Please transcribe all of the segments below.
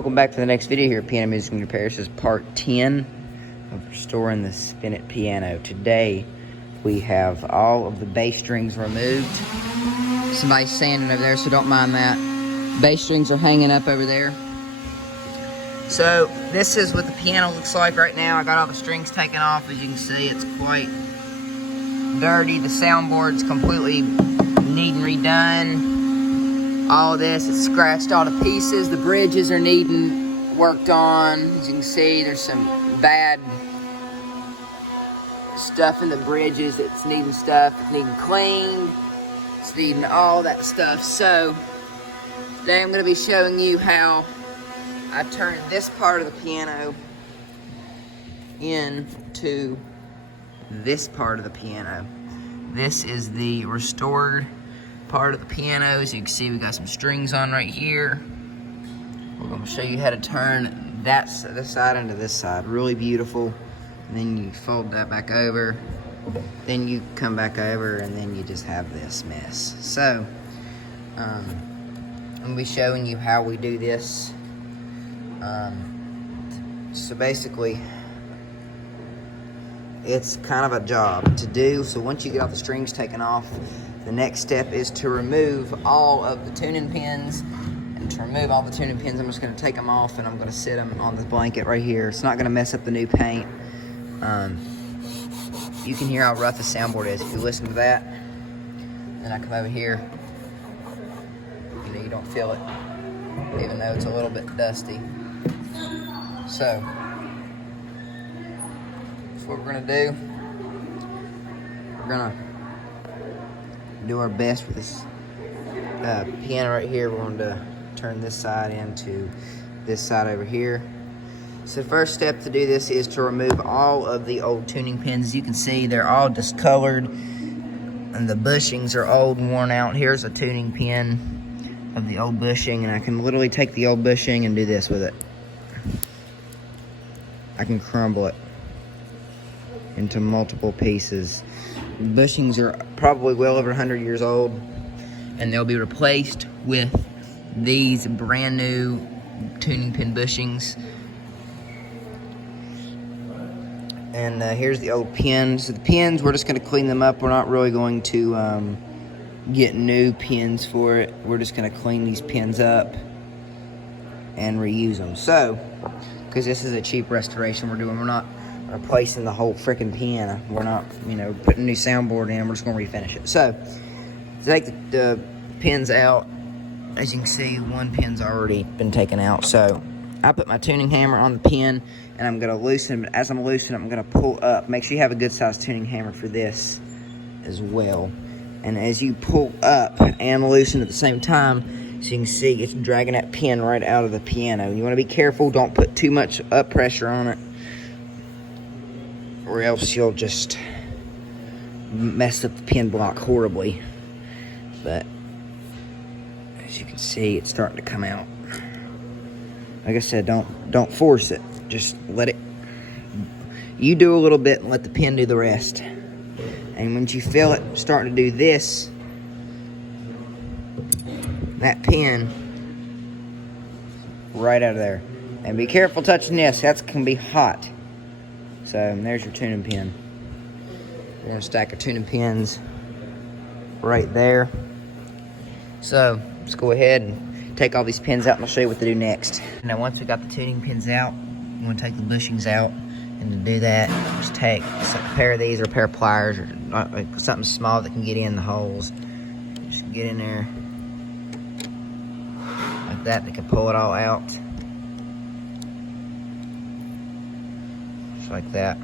Welcome back to the next video here at Piano Music and Repair. This is part 10 of restoring the spinet piano. Today we have all of the bass strings removed. Somebody's sanding over there, so don't mind that. Bass strings are hanging up over there. So this is what the piano looks like right now. I got all the strings taken off. As you can see, it's quite dirty. The soundboard's completely needing redone. All this, it's scratched all the pieces. The bridges are needing worked on. As you can see, there's some bad stuff in the bridges. It's needing cleaned. It's needing all that stuff. So today I'm going to be showing you how I turned this part of the piano into this part of the piano. This is the restored part of the piano. As you can see, we got some strings on right here. We're going to show you how to turn this side into this side. Really beautiful. And then you fold that back over. Then you come back over, and then you just have this mess. So, I'm going to be showing you how we do this. So basically, it's kind of a job to do. So once you get all the strings taken off, the next step is to remove all of the tuning pins. And to remove all the tuning pins, I'm just going to take them off and I'm going to sit them on this blanket right here. It's not going to mess up the new paint. You can hear how rough the soundboard is if you listen to that. Then I come over here. You know, you don't feel it, even though it's a little bit dusty. So that's what we're going to do. We're going to do our best with this piano right here. We're going to turn this side into this side over here. So the first step to do this is to remove all of the old tuning pins. As you can see, they're all discolored and the bushings are old and worn out. Here's a tuning pin of the old bushing, and I can literally take the old bushing and do this with it. I can crumble it into multiple pieces. Bushings are probably well over 100 years old, and they'll be replaced with these brand new tuning pin bushings. And here's the old pins. So the pins, we're just going to clean them up. We're not really going to get new pins for it. We're just going to clean these pins up and reuse them. So, because this is a cheap restoration we're doing, we're not replacing the whole freaking piano. We're not, putting a new soundboard in. We're just going to refinish it. So, to take the pins out, as you can see, one pin's already been taken out. So, I put my tuning hammer on the pin, and I'm going to loosen it. As I'm loosening, I'm going to pull up. Make sure you have a good sized tuning hammer for this as well. And as you pull up and loosen at the same time, as you can see, it's dragging that pin right out of the piano. You want to be careful. Don't put too much up pressure on it, or else you'll just mess up the pin block horribly. But as you can see, it's starting to come out. Like I said, don't force it. Just let it. You do a little bit and let the pin do the rest. And once you feel it starting to do this, that pin right out of there. And be careful touching this. That can be hot. So there's your tuning pin. We're going to stack our tuning pins right there. So let's go ahead and take all these pins out, and I'll show you what to do next. Now once we got the tuning pins out, I'm going to take the bushings out. And to do that, just take a pair of these or a pair of pliers or something small that can get in the holes. Just get in there like that. They can pull it all out. Like that.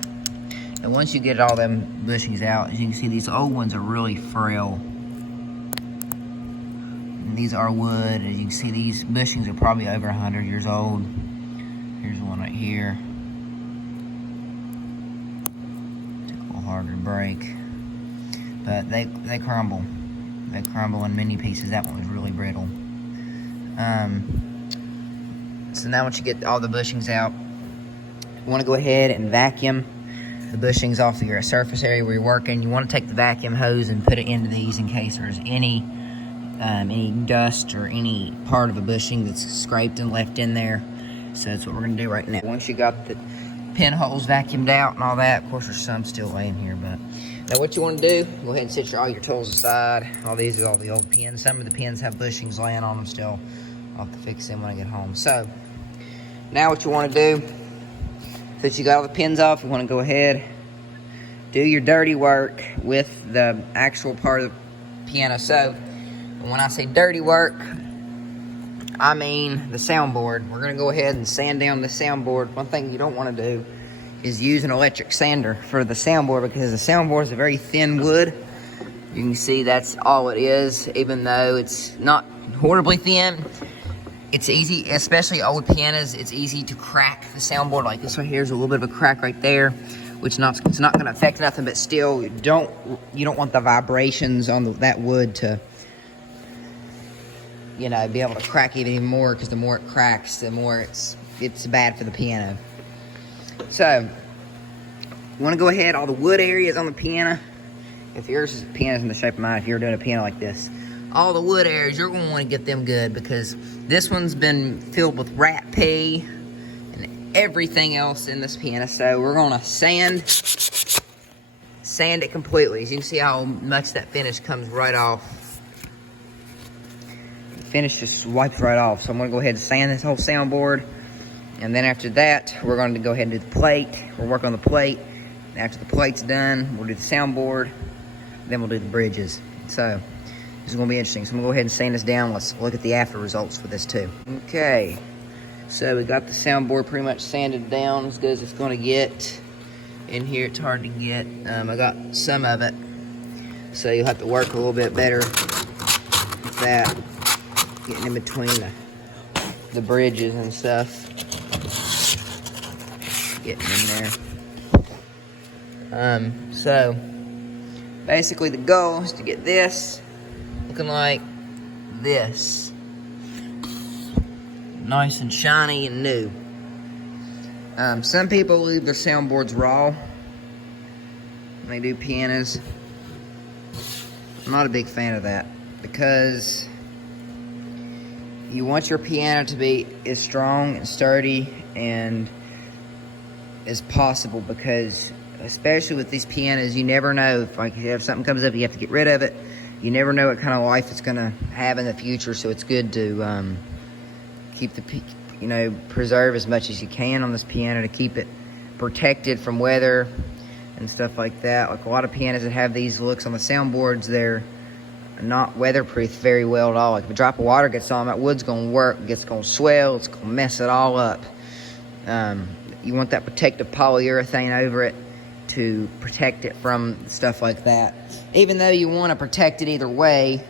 And once you get all them bushings out, as you can see, these old ones are really frail. And these are wood. As you can see, these bushings are probably over 100 years old. Here's one right here. It's a little harder to break, but they crumble. They crumble in many pieces. That one was really brittle. So now once you get all the bushings out, you want to go ahead and vacuum the bushings off of your surface area where you're working. You want to take the vacuum hose and put it into these in case there's any dust or any part of a bushing that's scraped and left in there. So that's what we're gonna do right now. Once you got the pinholes vacuumed out and all that, of course there's some still laying here, but now what you want to do, go ahead and set all your tools aside. All these are all the old pins. Some of the pins have bushings laying on them still. I'll have to fix them when I get home. So now what you want to do, since you got all the pins off, you want to go ahead, do your dirty work with the actual part of the piano. So when I say dirty work, I mean the soundboard. We're going to go ahead and sand down the soundboard. One thing you don't want to do is use an electric sander for the soundboard, because the soundboard is a very thin wood. You can see that's all it is, even though it's not horribly thin. It's easy, especially old pianos, it's easy to crack the soundboard. Like this right here is a little bit of a crack right there, which it's not going to affect nothing, but still, you don't want the vibrations on that wood to, you know, be able to crack it even more, because the more it cracks, the more it's bad for the piano. So, you want to go ahead, all the wood areas on the piano, if yours piano's in the shape of mine, if you're doing a piano like this, all the wood areas, you're going to want to get them good, because this one's been filled with rat pee and everything else in this piano. So we're going to sand it completely. As you can see how much that finish comes right off. The finish just wipes right off. So I'm going to go ahead and sand this whole soundboard. And then after that, we're going to go ahead and do the plate. We'll work on the plate. After the plate's done, we'll do the soundboard. Then we'll do the bridges. So this is going to be interesting. So I'm going to go ahead and sand this down. Let's look at the after results for this too. Okay. So we got the soundboard pretty much sanded down as good as it's going to get. In here, it's hard to get. I got some of it. So you'll have to work a little bit better with that. Getting in between the bridges and stuff. Getting in there. So basically the goal is to get this looking like this, nice and shiny and new. Some people leave their soundboards raw when they do pianos. I'm not a big fan of that, because you want your piano to be as strong and sturdy and as possible, because especially with these pianos, you never know if something comes up, you have to get rid of it. You never know what kind of life it's going to have in the future, so it's good to keep preserve as much as you can on this piano to keep it protected from weather and stuff like that. Like a lot of pianos that have these looks on the soundboards, they're not weatherproof very well at all. Like if a drop of water gets on, that wood's going to work, it's going to swell, it's going to mess it all up. You want that protective polyurethane over it to protect it from stuff like that. Even though you want to protect it either way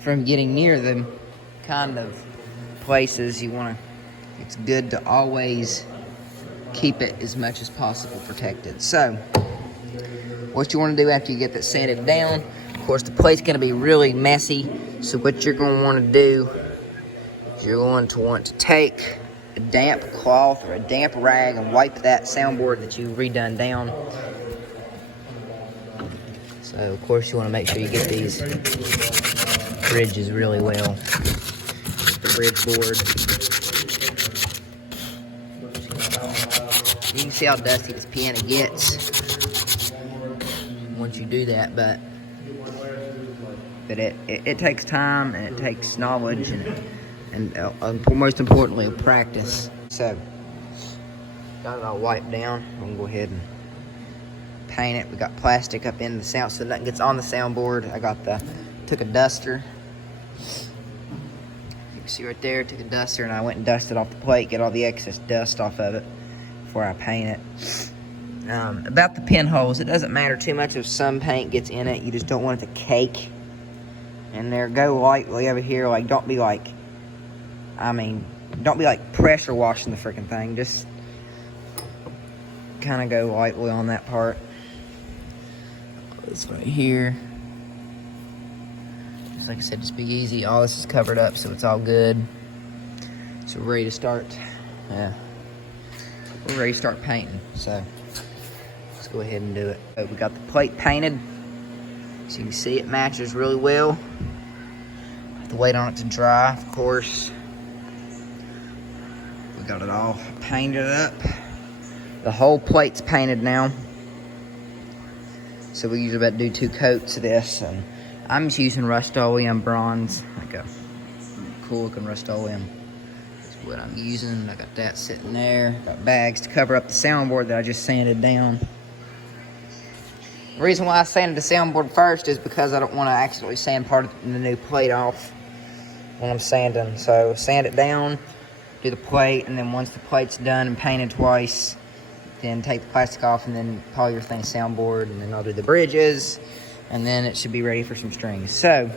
from getting near them kind of places, it's good to always keep it as much as possible protected. So, what you want to do after you get that sanded down, of course the plate's going to be really messy, so what you're going to want to do is you're going to want to take a damp cloth or a damp rag and wipe that soundboard that you've redone down. So of course you want to make sure you get these bridges really well. The bridge board. You can see how dusty this piano gets once you do that, but it takes time and it takes knowledge and most importantly, practice. So, got it all wiped down. I'm gonna go ahead and paint it. We got plastic up in the sound so nothing gets on the soundboard. Took a duster. You can see right there, took a duster and I went and dusted off the plate, get all the excess dust off of it before I paint it. About the pinholes, it doesn't matter too much if some paint gets in it. You just don't want it to cake in there. Go lightly over here. Like, don't be like pressure washing the freaking thing. Just kind of go lightly on that part. This right here. Just like I said, just be easy. All this is covered up, so it's all good. So we're ready to start. Yeah, we're ready to start painting. So let's go ahead and do it. So we got the plate painted. So you can see it matches really well. Have to wait on it to dry, of course. We We got it all painted up. The whole plate's painted now. So we usually about to do 2 coats of this. And I'm just using Rust-Oleum bronze, like a cool looking Rust-Oleum. That's what I'm using. I got that sitting there. Got bags to cover up the soundboard that I just sanded down. The reason why I sanded the soundboard first is because I don't want to accidentally sand part of the new plate off when I'm sanding. So sand it down, do the plate, and then once the plate's done and painted twice, then take the plastic off and then polyurethane soundboard, and then I'll do the bridges, and then it should be ready for some strings. So,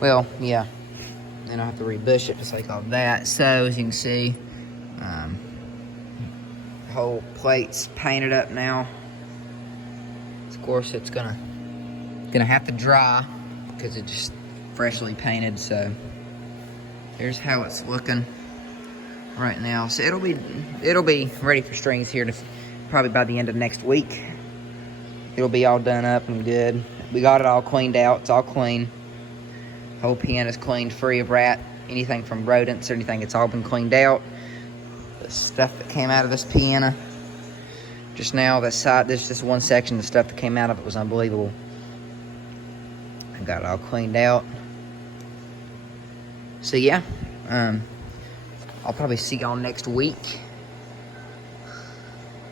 well, yeah. Then I'll have to rebush it just like all that. So as you can see, the whole plate's painted up now. Of course, it's gonna have to dry because it's just freshly painted. So here's how it's looking right now. So it'll be ready for strings here to probably by the end of next week. It'll be all done up and good. We got it all cleaned out. It's all clean. Whole piano is cleaned, free of rat, anything from rodents or anything. It's all been cleaned out. The stuff that came out of this piano just now, this side, this just one section, the stuff that came out of it was unbelievable. I got it all cleaned out. So yeah, I'll probably see y'all next week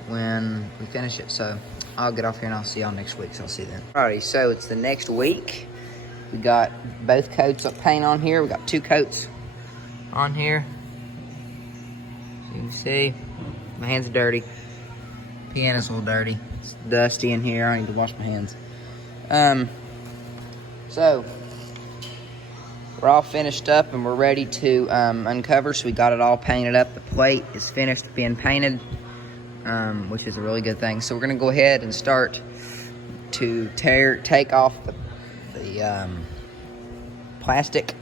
when we finish it. So I'll get off here and I'll see y'all next week. So I'll see you then. Alrighty, so it's the next week. We got both coats of paint on here. We got 2 coats on here. So you can see, my hands are dirty. Piano's a little dirty. It's dusty in here. I need to wash my hands. So we're all finished up and we're ready to uncover. So we got it all painted up. The plate is finished being painted, which is a really good thing. So we're gonna go ahead and start to take off the plastic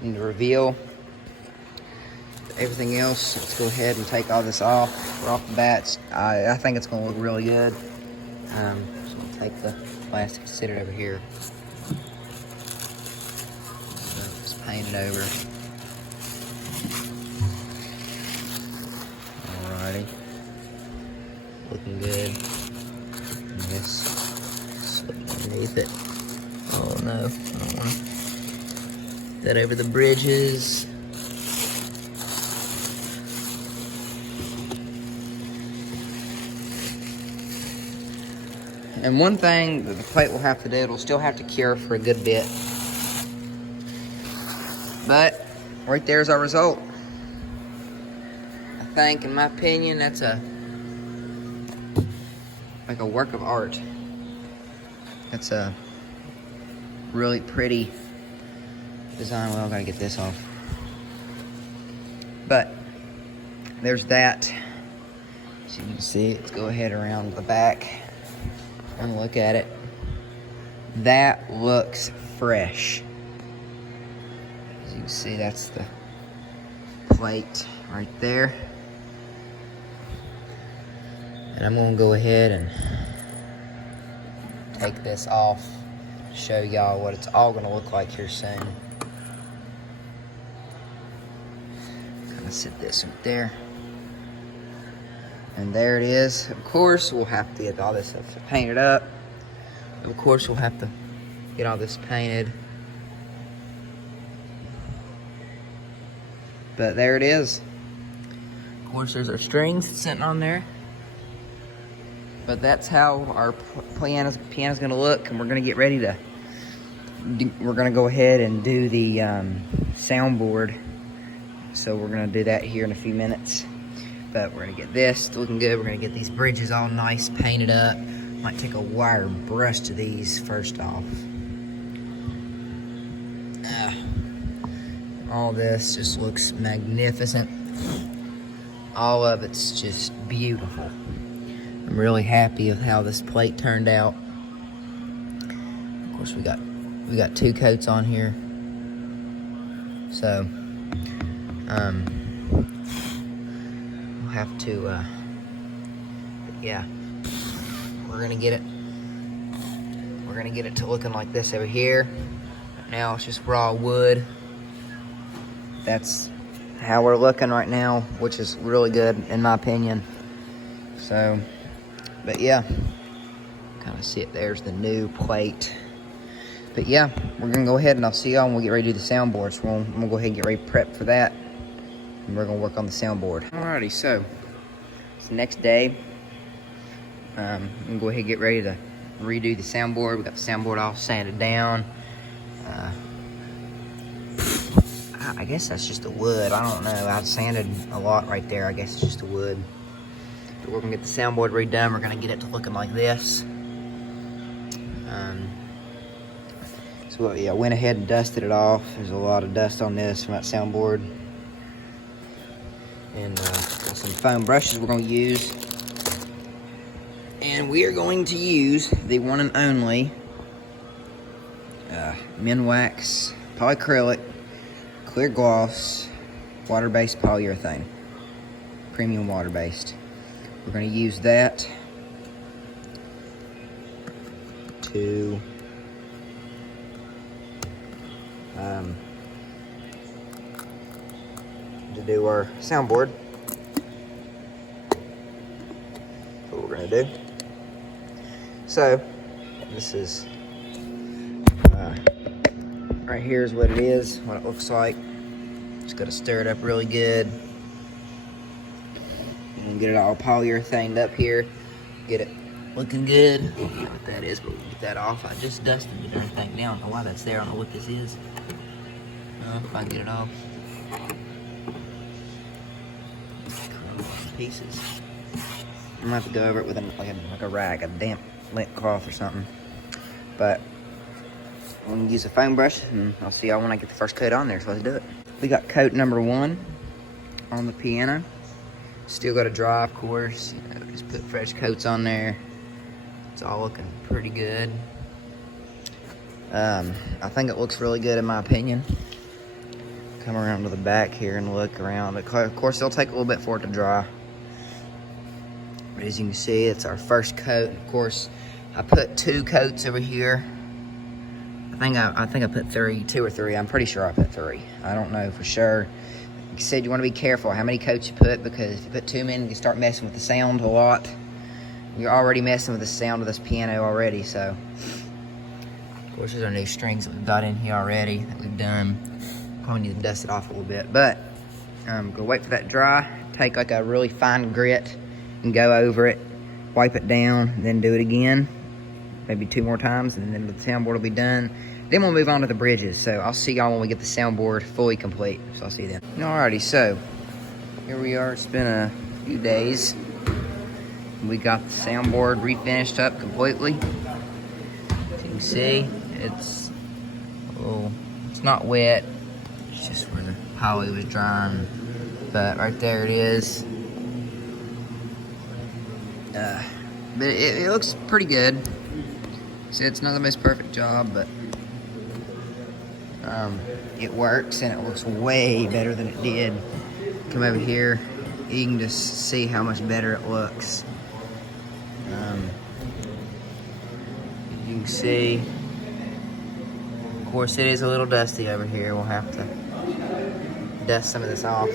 and to reveal everything else. Let's go ahead and take all this off. We're off the bats. I think it's gonna look really good. So we'll take the plastic, sit it over here. So just paint it over. Alrighty. Looking good. I guess slip underneath it. Oh no, I don't want to. That over the bridges. And one thing that the plate will have to do, it'll still have to cure for a good bit. But right there's our result. I think, in my opinion, that's like a work of art. That's a really pretty design. Well, I gotta get this off. But there's that. So you can see, let's go ahead around the back and look at it. That looks fresh. As you can see, that's the plate right there. And I'm gonna go ahead and take this off, show y'all what it's all gonna look like here soon. Kind of sit this right there. And there it is. Of course, we'll have to get all this stuff painted up. Of course, we'll have to get all this painted. But there it is. Of course, there's our strings sitting on there. But that's how our piano's gonna look, and we're gonna get ready to. We're gonna go ahead and do the soundboard. So we're gonna do that here in a few minutes. But we're gonna get this looking good. We're gonna get these bridges all nice, painted up. Might take a wire brush to these first off. All this just looks magnificent. All of it's just beautiful. I'm really happy with how this plate turned out. Of course, we got 2 coats on here. So, we'll have to, yeah, we're gonna get it to looking like this over here. Right now it's just raw wood. That's how we're looking right now, which is really good in my opinion. So, but yeah, kind of see it. There's the new plate. But yeah, we're gonna go ahead and I'll see y'all when we get ready to do the soundboard. So I'm gonna go ahead and get ready to prep for that. And we're gonna work on the soundboard. Alrighty, so it's the next day. I'm gonna go ahead and get ready to redo the soundboard. We got the soundboard all sanded down. I guess that's just the wood. I don't know. I sanded a lot right there. I guess it's just the wood. But we're gonna get the soundboard redone. We're gonna get it to looking like this. So yeah, I went ahead and dusted it off. There's a lot of dust on this from that soundboard. And got some foam brushes we're gonna use. And we are going to use the one and only Minwax polyacrylic clear gloss water-based polyurethane, premium water-based. We're going to use that to do our soundboard. That's what we're going to do. So this is right here is what it is, what it looks like. Just got to stir it up really good and get it all polyurethaned up here. Get it looking good. I don't know what that is, but we'll get that off. I just dusted it, everything down. I don't know why that's there. I don't know what this is. If I can get it off. Pieces. I'm gonna have to go over it with like a rag, a damp lint cloth or something. But I'm gonna use a foam brush, and I'll see y'all when I get the first coat on there. So let's do it. We got coat number 1 on the piano. Still got to dry, of course. You know, just put fresh coats on there. It's all looking pretty good. I think it looks really good in my opinion. Come around to the back here and look around. Of course, it'll take a little bit for it to dry. But as you can see, it's our first coat. Of course, I put 2 coats over here. I think I put 2 or 3. I'm pretty sure I put 3. I don't know for sure. Like I said, you want to be careful how many coats you put, because if you put too many, you start messing with the sound a lot. You're already messing with the sound of this piano already. So, of course, there's our new strings that we've got in here already that we've done. Probably need to dust it off a little bit, but I'm gonna wait for that to dry. Take like a really fine grit and go over it, wipe it down, then do it again, maybe 2 more times, and then the soundboard will be done. Then we'll move on to the bridges. So I'll see y'all when we get the soundboard fully complete. So I'll see you then. Alrighty, so here we are. It's been a few days. We got the soundboard refinished up completely. As you can see, it's not wet. It's just where the poly was drying. But right there it is. But it looks pretty good. So it's not the most perfect job, but it works, and it looks way better than it did. Come over here, you can just see how much better it looks. You can see, of course, it is a little dusty over here. We'll have to dust some of this off.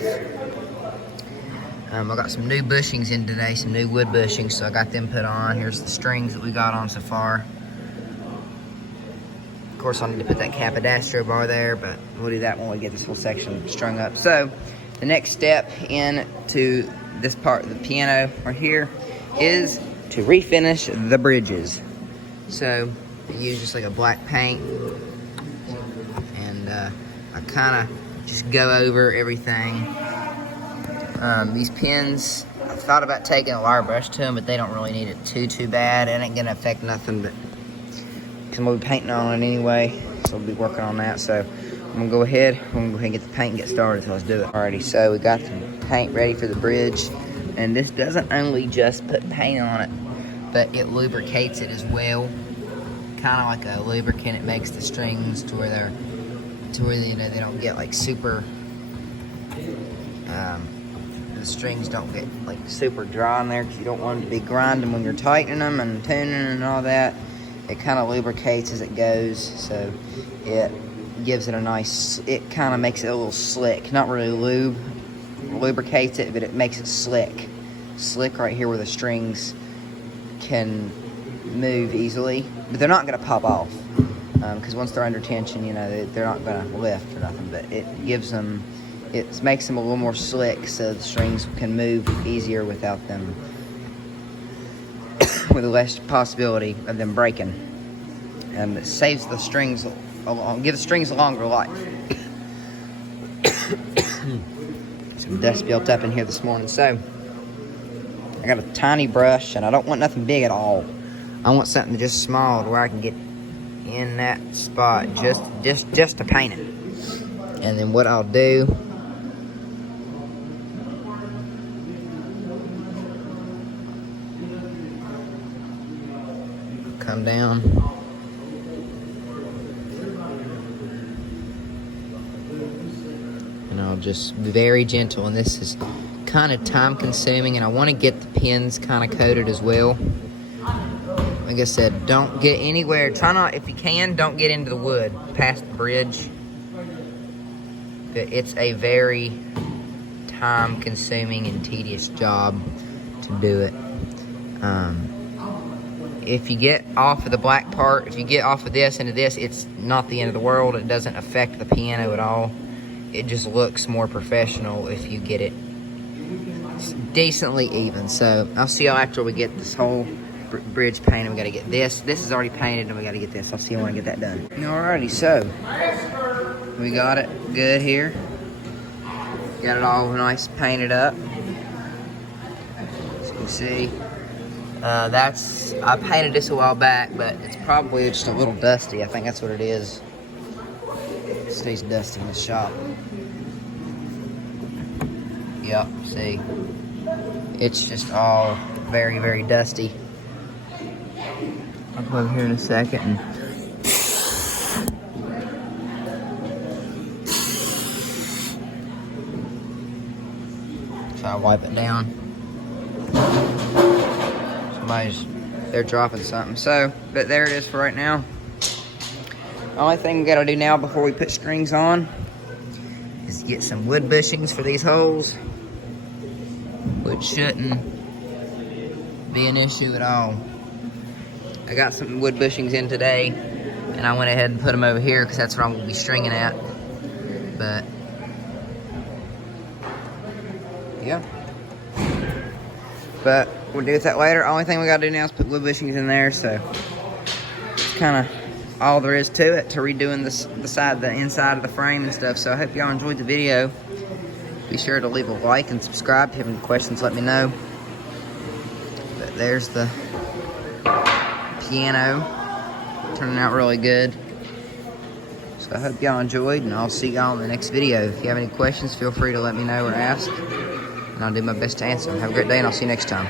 I got some new bushings in today, some new wood bushings, so I got them put on. Here's the strings that we got on so far. Of course, I'll need to put that capodastro bar there, but we'll do that when we get this whole section strung up. So, the next step into this part of the piano right here is to refinish the bridges. So, I use just like a black paint, and I kind of just go over everything. These pins, I thought about taking a wire brush to them, but they don't really need it too bad. It ain't gonna affect nothing, but because we'll be painting on it anyway, so we'll be working on that. So I'm gonna go ahead and get the paint and get started. So let's do it. Alrighty, so we got the paint ready for the bridge, and this doesn't only just put paint on it, but it lubricates it as well. Kind of like a lubricant. It makes the strings to where they don't get like super. The strings don't get like super dry in there, because you don't want them to be grinding when you're tightening them and tuning and all that. It kind of lubricates as it goes, so it gives it a nice, it kind of makes it a little slick. Not really lube, lubricates it, but it makes it slick. Slick right here where the strings can move easily, but they're not going to pop off because once they're under tension, you know, they're not going to lift or nothing. But it gives them, it makes them a little more slick, so the strings can move easier without them, with less possibility of them breaking. It saves the strings, gives the strings a longer life. Some dust built up in here this morning, so I got a tiny brush, and I don't want nothing big at all. I want something just small to where I can get in that spot just to paint it. And then what I'll do, come down, and I'll just be very gentle. And this is kind of time consuming, and I want to get the pins kind of coated as well. Like I said, don't get anywhere. Try not, if you can, don't get into the wood past the bridge. It's a very time-consuming and tedious job to do it. If you get off of the black part, if you get off of this into this, it's not the end of the world. It doesn't affect the piano at all. It just looks more professional if you get it decently even. So I'll see y'all after we get this whole bridge painted. We got to get this. This is already painted, and we got to get this. I'll see you when I get that done. Alrighty, so we got it good here. Got it all nice painted up. As you can see, I painted this a while back, but it's probably just a little dusty. I think that's what it is. It stays dusty in the shop. Yep, see, it's just all very, very dusty. I'll come over here in a second and try to wipe it down. They're dropping something. So, but there it is for right now. The only thing we gotta do now before we put strings on is get some wood bushings for these holes, which shouldn't be an issue at all. I got some wood bushings in today, and I went ahead and put them over here because that's where I'm going to be stringing at. But yeah, but we'll do that later. Only thing we got to do now is put wood bushings in there. So it's kind of all there is to it, to redoing the inside of the frame and stuff. So I hope y'all enjoyed the video. Be sure to leave a like and subscribe. If you have any questions, let me know. But there's the piano, turning out really good. So I hope y'all enjoyed, and I'll see y'all in the next video. If you have any questions, feel free to let me know or ask, and I'll do my best to answer them. Have a great day, and I'll see you next time.